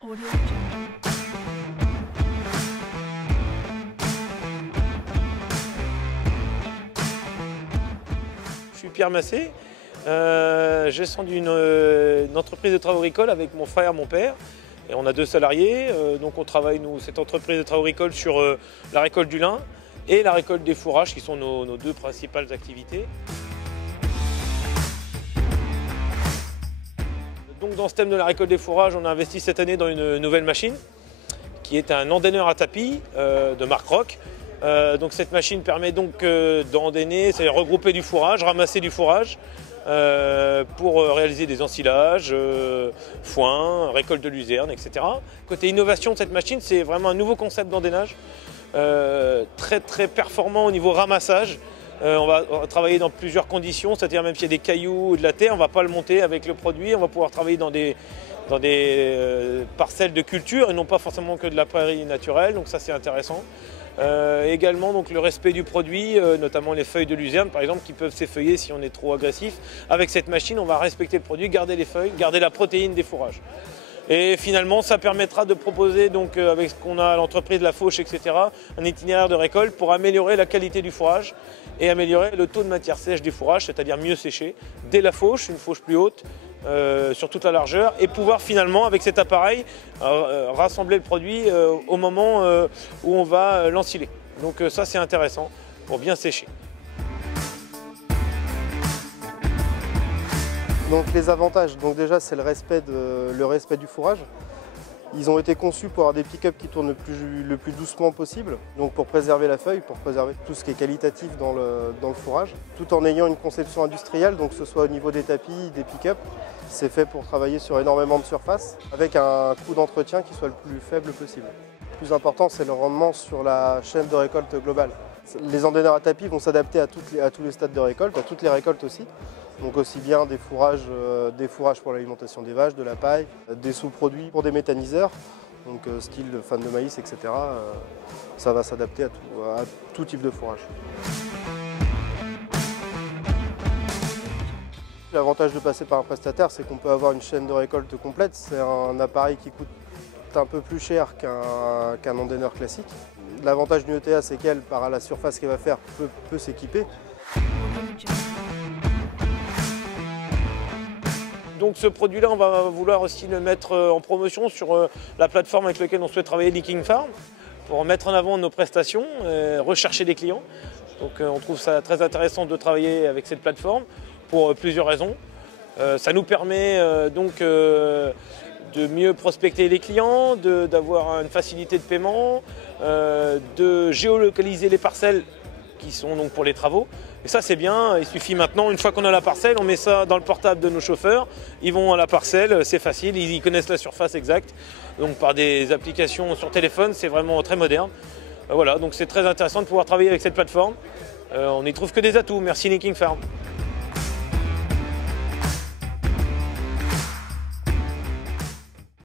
Audio Jungle. Je suis Pierre Massé, gestion d'une entreprise de travaux agricoles avec mon frère, mon père. Et on a 2 salariés, donc on travaille, nous, cette entreprise de travaux agricoles, sur la récolte du lin et la récolte des fourrages, qui sont nos 2 principales activités. Donc dans ce thème de la récolte des fourrages, on a investi cette année dans une nouvelle machine, qui est un endaineur à tapis de marque Rock. Donc cette machine permet donc d'endainer, c'est-à-dire regrouper du fourrage, ramasser du fourrage pour réaliser des ensilages, foin, récolte de luzerne, etc. Côté innovation de cette machine, c'est vraiment un nouveau concept d'endainage, très performant au niveau ramassage. On va travailler dans plusieurs conditions, c'est-à-dire même s'il y a des cailloux ou de la terre, on ne va pas le monter avec le produit, on va pouvoir travailler dans des parcelles de culture et non pas forcément que de la prairie naturelle, donc ça c'est intéressant. Également donc, le respect du produit, notamment les feuilles de luzerne par exemple qui peuvent s'effeuiller si on est trop agressif. Avec cette machine on va respecter le produit, garder les feuilles, garder la protéine des fourrages. Et finalement ça permettra de proposer donc, avec ce qu'on a à l'entreprise, la fauche, etc., un itinéraire de récolte pour améliorer la qualité du fourrage et améliorer le taux de matière sèche des fourrages, c'est-à-dire mieux sécher dès la fauche, une fauche plus haute, sur toute la largeur, et pouvoir finalement avec cet appareil rassembler le produit au moment où on va l'ensiler. Donc ça c'est intéressant pour bien sécher. Donc les avantages, donc déjà c'est le respect du fourrage. Ils ont été conçus pour avoir des pick-up qui tournent le plus doucement possible, donc pour préserver la feuille, pour préserver tout ce qui est qualitatif dans le fourrage, tout en ayant une conception industrielle, donc que ce soit au niveau des tapis, des pick-up. C'est fait pour travailler sur énormément de surface, avec un coût d'entretien qui soit le plus faible possible. Le plus important, c'est le rendement sur la chaîne de récolte globale. Les endaineurs à tapis vont s'adapter à tous les stades de récolte, à toutes les récoltes aussi. Donc aussi bien des fourrages pour l'alimentation des vaches, de la paille, des sous-produits pour des méthaniseurs, donc style fan de maïs, etc. Ça va s'adapter à tout type de fourrage. L'avantage de passer par un prestataire, c'est qu'on peut avoir une chaîne de récolte complète. C'est un appareil qui coûte un peu plus cher qu'un endaineur classique. L'avantage d'une ETA, c'est qu'elle, par la surface qu'elle va faire, peut s'équiper. Donc ce produit-là, on va vouloir aussi le mettre en promotion sur la plateforme avec laquelle on souhaite travailler, Leaking Farm, pour mettre en avant nos prestations, rechercher des clients. Donc on trouve ça très intéressant de travailler avec cette plateforme pour plusieurs raisons. Ça nous permet donc de mieux prospecter les clients, d'avoir une facilité de paiement, de géolocaliser les parcelles qui sont donc pour les travaux. Et ça c'est bien, il suffit maintenant, une fois qu'on a la parcelle, on met ça dans le portable de nos chauffeurs, ils vont à la parcelle, c'est facile, ils connaissent la surface exacte. Donc par des applications sur téléphone, c'est vraiment très moderne. Voilà, donc c'est très intéressant de pouvoir travailler avec cette plateforme. On n'y trouve que des atouts, merci Leaking Farm.